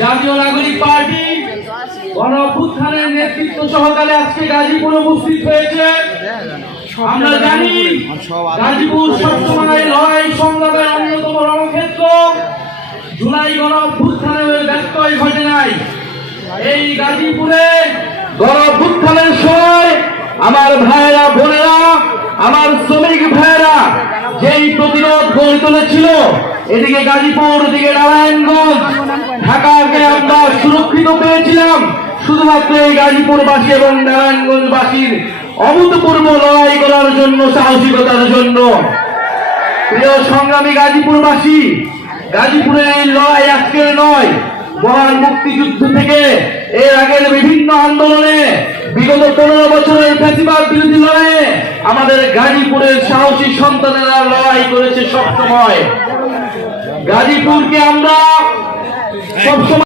জাতীয় নাগরিক পার্টি গণ অভ্যুত্থানের নেতৃত্ব সহকারে আজকে গাজীপুরে উপস্থিত হয়েছে। আমরা জানি গাজীপুর সবসময় লড়াই সংগ্রামের অন্যতম রণক্ষেত্র। জুলাই গণ অভ্যুত্থানের ব্যত্যয় ঘটে নাই। এই গাজীপুরে গণ অভ্যুত্থানের সময় আমার ভাইয়েরা বোনেরা, আমার শ্রমিক ভাইয়েরা যেই প্রতিরোধ গড়ে তুলেছিল, এদিকে গাজীপুর, এদিকে নারায়ণগঞ্জ, ঢাকাকে আমরা সুরক্ষিত পেয়েছিলাম শুধুমাত্র এই গাজীপুরবাসী এবং নারায়ণগঞ্জবাসীর অভূতপূর্ব লড়াই করার জন্য, সাহসিকতার জন্য। প্রিয় সংগ্রামী গাজীপুরবাসী, গাজীপুরের এই লড়াই আজকের নয়, মহান মুক্তিযুদ্ধ থেকে এর আগের বিভিন্ন আন্দোলনে, বিগত 15 বছরের ফ্যাসিবাদ বিরোধী লড়াইয়ে আমাদের গাজীপুরের সাহসী সন্তানেরা লড়াই করেছে সবসময়। গাজীপুরকে আমরা সবসময়